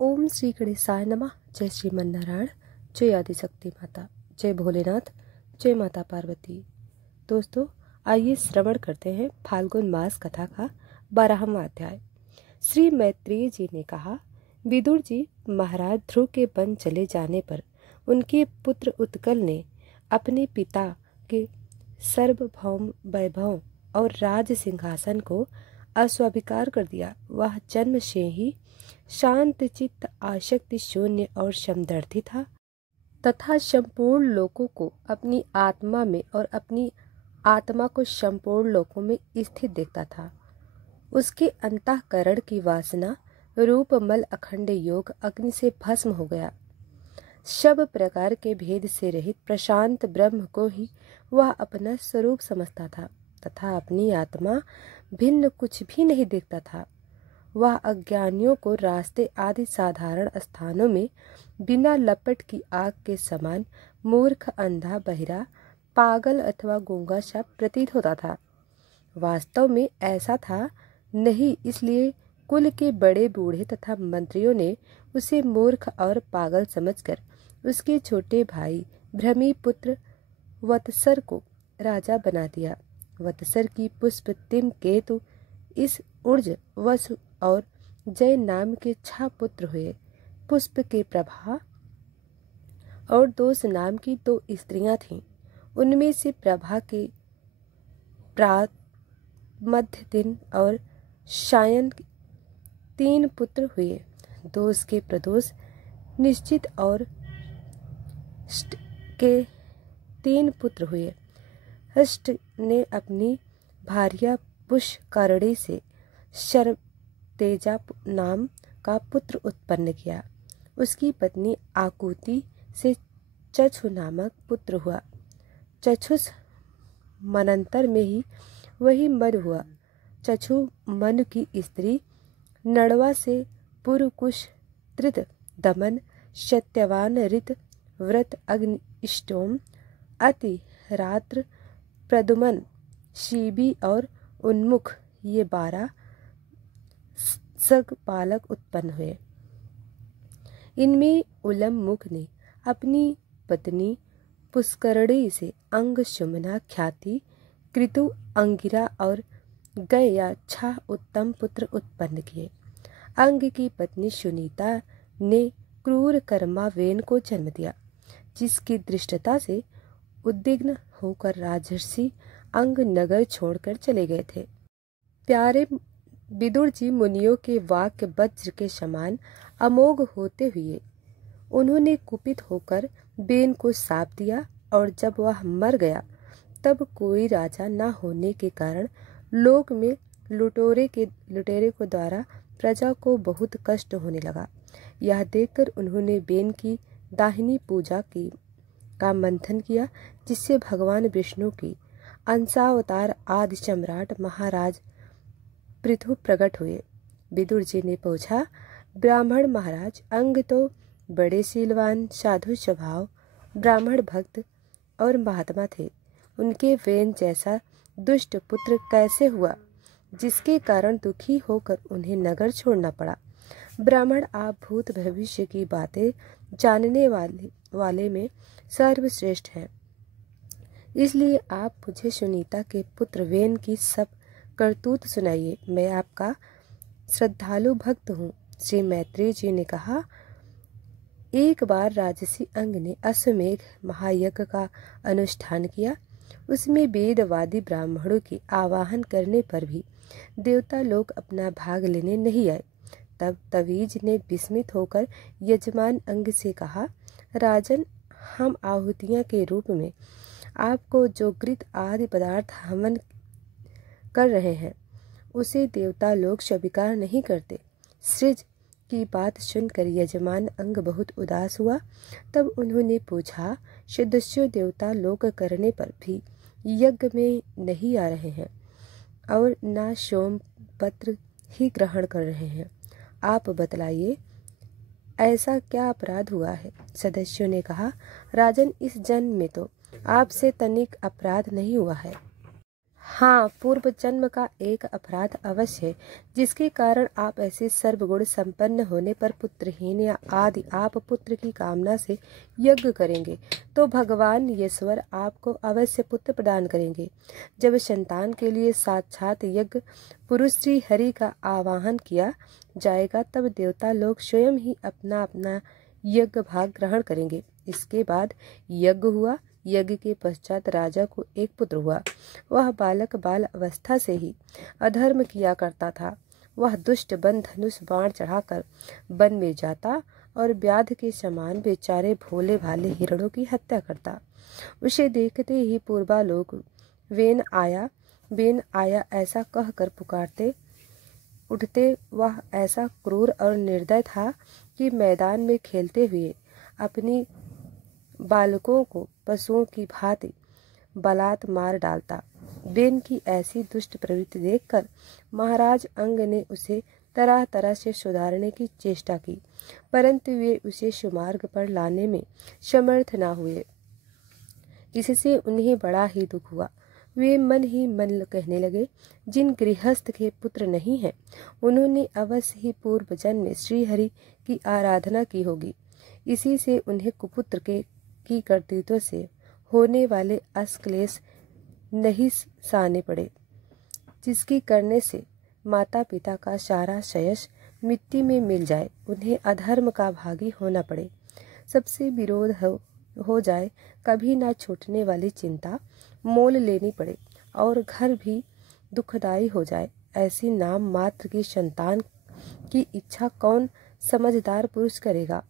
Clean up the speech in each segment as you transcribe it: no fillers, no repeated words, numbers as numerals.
ओम श्री गणेशाय नमः। जय श्रीमन्नारायण, जय आदिशक्ति माता, जय भोलेनाथ, जय माता पार्वती। दोस्तों, आइए श्रवण करते हैं फाल्गुन मास कथा का 12वां अध्याय। श्री मैत्रेय जी ने कहा, विदुर जी, महाराज ध्रुव के वन चले जाने पर उनके पुत्र उत्कल ने अपने पिता के सार्वभौम वैभव और राज सिंहासन को अस्वीकार कर दिया। वह जन्म से ही शांत चित्त, आसक्ति शून्य और समदर्थी था तथा संपूर्ण लोकों को अपनी आत्मा में और अपनी आत्मा को संपूर्ण लोकों में स्थित देखता था। उसके अंतःकरण की वासना रूपमल अखंड योग अग्नि से भस्म हो गया। सब प्रकार के भेद से रहित प्रशांत ब्रह्म को ही वह अपना स्वरूप समझता था तथा अपनी आत्मा भिन्न कुछ भी नहीं देखता था। वह अज्ञानियों को रास्ते आदि साधारण स्थानों में बिना लपट की आग के समान मूर्ख, अंधा, बहिरा, पागल अथवा गूंगा सा प्रतीत होता था। वास्तव में ऐसा था नहीं, इसलिए कुल के बड़े बूढ़े तथा मंत्रियों ने उसे मूर्ख और पागल समझकर उसके छोटे भाई भ्रमी पुत्र वत्सर को राजा बना दिया। वत्सर की पुष्प, तिम, केतु, इस उर्ज, वसु और जय नाम के 6 पुत्र हुए। पुष्प के प्रभा और दोष नाम की 2 स्त्रियां थीं। उनमें से प्रभा के प्रात, मध्य दिन और सायं 3 पुत्र हुए। दोष के प्रदोष, निश्चित और ष्ट के 3 पुत्र हुए। हष्ट ने अपनी भार्या पुष्करणी से शरतेजा नाम का पुत्र उत्पन्न किया। उसकी पत्नी आकुति से चक्षु नामक पुत्र हुआ। चक्षुष मनंतर में ही वही मनु हुआ। चक्षु मनु की स्त्री नड़वा से पुरुकुश, त्रित, दमन, सत्यवान, ऋत, व्रत, अग्नि, इष्टोम, अति, रात्र, प्रदुमन, शिबी और उन्मुख, ये 12 सगपालक उत्पन्न हुए। इनमें उलम मुख ने अपनी पत्नी पुष्करणी से अंग, शुमना, ख्याति, कृतु, अंगिरा और गया 6 उत्तम पुत्र उत्पन्न किए। अंग की पत्नी सुनीता ने क्रूर कर्मा वेन को जन्म दिया, जिसकी दृष्टता से उद्विग्न होकर राजर्षि अंग नगर छोड़कर चले गए थे। प्यारे विदुर जी, मुनियों के वाक्य वज्र के समान अमोघ होते हुए उन्होंने कुपित होकर बेन को शाप दिया, और जब वह मर गया तब कोई राजा न होने के कारण लोक में लुटेरे को द्वारा प्रजा को बहुत कष्ट होने लगा। यह देखकर उन्होंने बेन की दाहिनी पूजा का मंथन किया, जिससे भगवान विष्णु की अंशावतार आदि सम्राट महाराज पृथु प्रकट हुए। विदुर जी ने पूछा, ब्राह्मण महाराज, अंग तो बड़े शीलवान, साधु स्वभाव, ब्राह्मण भक्त और महात्मा थे। उनके वेन जैसा दुष्ट पुत्र कैसे हुआ, जिसके कारण दुखी होकर उन्हें नगर छोड़ना पड़ा? ब्राह्मण, आप भूत भविष्य की बातें जानने वाले में सर्वश्रेष्ठ हैं, इसलिए आप मुझे सुनीता के पुत्र वेन की सब करतूत सुनाइए। मैं आपका श्रद्धालु भक्त हूँ। श्री मैत्रेय जी ने कहा, एक बार राजसी अंग ने अश्वमेघ महायज्ञ का अनुष्ठान किया। उसमें वेदवादी ब्राह्मणों की आवाहन करने पर भी देवता लोग अपना भाग लेने नहीं आए। तब तवीज ने विस्मित होकर यजमान अंग से कहा, राजन, हम आहुतियाँ के रूप में आपको जो घृत आदि पदार्थ हवन कर रहे हैं, उसे देवता लोग स्वीकार नहीं करते। सृज की बात सुनकर यजमान अंग बहुत उदास हुआ। तब उन्होंने पूछा, सदस्यों, देवता लोग करने पर भी यज्ञ में नहीं आ रहे हैं और न सोम पत्र ही ग्रहण कर रहे हैं। आप बतलाइए, ऐसा क्या अपराध हुआ है? सदस्यों ने कहा, राजन, इस जन्म में तो आपसे तनिक अपराध नहीं हुआ है। हाँ, पूर्व जन्म का एक अपराध अवश्य है, जिसके कारण आप ऐसे सर्वगुण संपन्न होने पर पुत्रहीन या आदि आप पुत्र की कामना से यज्ञ करेंगे तो भगवान ईश्वर आपको अवश्य पुत्र प्रदान करेंगे। जब संतान के लिए साक्षात यज्ञ पुरुष श्री हरि का आवाहन किया जाएगा, तब देवता लोग स्वयं ही अपना अपना यज्ञ भाग ग्रहण करेंगे। इसके बाद यज्ञ हुआ। यज्ञ के पश्चात राजा को एक पुत्र हुआ। वह बालक बाल अवस्था से ही अधर्म किया करता था। वह दुष्ट बन धनुष बाण चढ़ाकर वन में जाता और व्याध के समान बेचारे भोले भाले हिरणों की हत्या करता। उसे देखते ही पूर्वा लोग वेन आया ऐसा कहकर पुकारते उठते। वह ऐसा क्रूर और निर्दय था कि मैदान में खेलते हुए अपनी बालकों को पशुओं की भांति बलात् मार डालता। बेन की ऐसी दुष्ट प्रवृत्ति देखकर महाराज अंग ने उसे तरह तरह से सुधारने की चेष्टा की, परंतु वे उसे सुमार्ग पर लाने में समर्थ न हुए। इससे उन्हें बड़ा ही दुख हुआ। वे मन ही मन कहने लगे, जिन गृहस्थ के पुत्र नहीं हैं, उन्होंने अवश्य ही पूर्व जन्म में श्रीहरि की आराधना की होगी। इसी से उन्हें कुपुत्र की कर्तृत्व से होने वाले अश्क्लेश नहीं सहने पड़े, जिसकी करने से माता पिता का सारा श्रेयस मिट्टी में मिल जाए, उन्हें अधर्म का भागी होना पड़े, सबसे विरोध हो जाए, कभी ना छूटने वाली चिंता मोल लेनी पड़े और घर भी दुखदायी हो जाए। ऐसी नाम मात्र की संतान की इच्छा कौन समझदार पुरुष करेगा।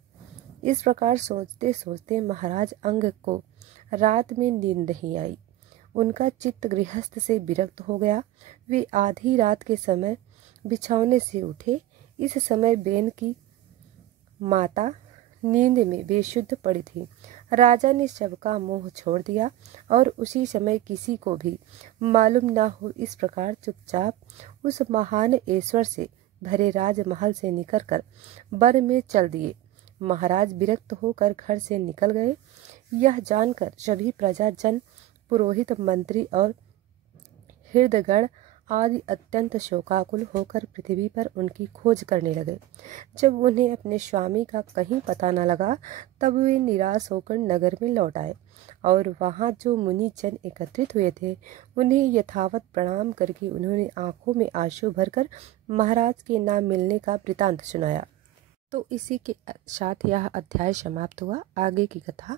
इस प्रकार सोचते सोचते महाराज अंग को रात में नींद नहीं आई। उनका चित्त गृहस्थ से विरक्त हो गया। वे आधी रात के समय बिछौने से उठे। इस समय बेन की माता नींद में बेशुद्ध पड़ी थी। राजा ने सबका मोह छोड़ दिया और उसी समय किसी को भी मालूम न हो इस प्रकार चुपचाप उस महान ईश्वर से भरे राजमहल से निकलकर वन में चल दिए। महाराज विरक्त होकर घर से निकल गए। यह जानकर सभी प्रजाजन, पुरोहित, मंत्री और हृदयगण आदि अत्यंत शोकाकुल होकर पृथ्वी पर उनकी खोज करने लगे। जब उन्हें अपने स्वामी का कहीं पता न लगा, तब वे निराश होकर नगर में लौट आए और वहां जो मुनि जन एकत्रित हुए थे, उन्हें यथावत प्रणाम करके उन्होंने आंखों में आंसू भरकर महाराज के नाम मिलने का वृतांत सुनाया। तो इसी के साथ यह अध्याय समाप्त हुआ। आगे की कथा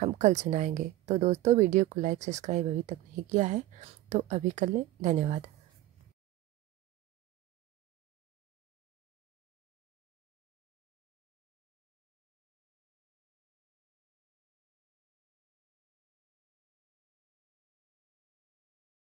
हम कल सुनाएंगे। तो दोस्तों, वीडियो को लाइक सब्सक्राइब अभी तक नहीं किया है तो अभी कर लें। धन्यवाद।